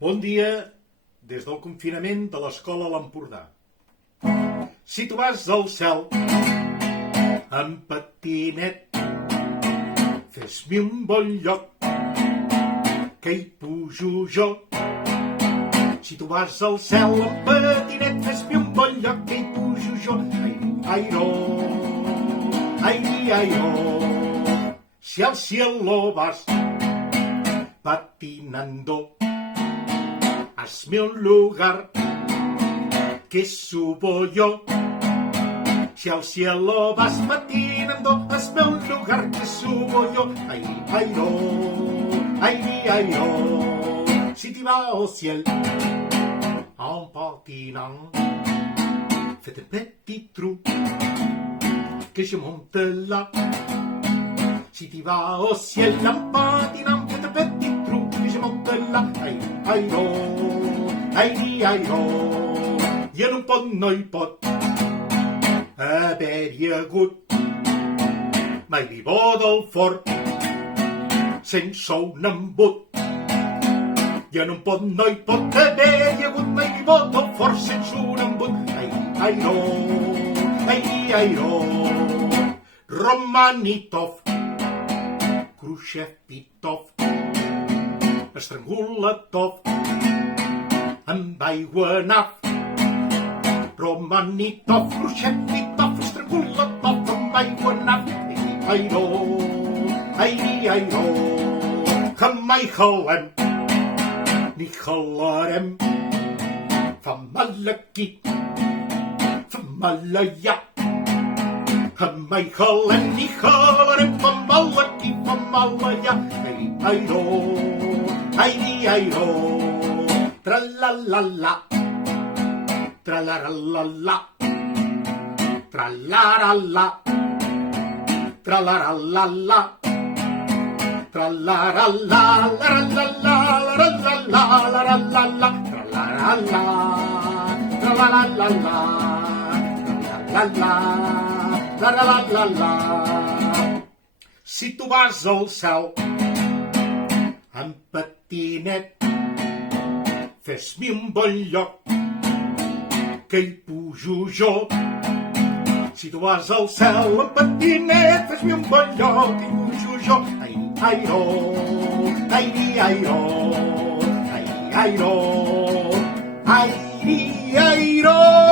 Bon dia des del confinament de l'escola a l'Empordà. Si tu vas al cel en patinet, fes-mi un bon lloc que hi pujo jo. Si tu vas al cel en patinet, fes-mi un bon lloc que hi pujo jo. Airo, airo. Si al cielo vas patinando, hazme un lugar que subo yo. Si al cielo vas patinando, hazme un lugar que subo yo. Airo, airo. Si tu vas au ciel en patinant, fais un petit trou que je monte là. Si tu vas au ciel en patinant, fais un petit trou que je monte là. Airo, airo. I en un pont no hi pot haver-hi hagut mai vi bo del fort sense un embut. I en un pont no hi pot haver-hi hagut mai vi bo del fort sense un embut. Airo, airo. Romanitov, Khrushchev, Titov, Estrangulatov, amb aigua naf. Romanitov, Khrushchev, Titov, Estrangulatov, amb aigua naf. Airo, airo. Mai halem, ni halarem. Fa mal aquí, fa mal allà. Mai halem, ni halarem. Fa mal aquí, fa mal allà. Airo, airo. Tra-la-la-la, tra-la-la-la, tra-la-la-la, tra-la-la-la, tra-la-la-la, la-la-la-la, la-la-la-la, tra-la-la-la, tra-la-la-la, tra-la-la-la, la-la-la-la. Si tu vas al cel en patinet, fes-mi un bon lloc que hi pujo jo. Si tu vas al cel en patinet, fes-mi un bon lloc que hi pujo jo. Airo, airo. Airo, airo.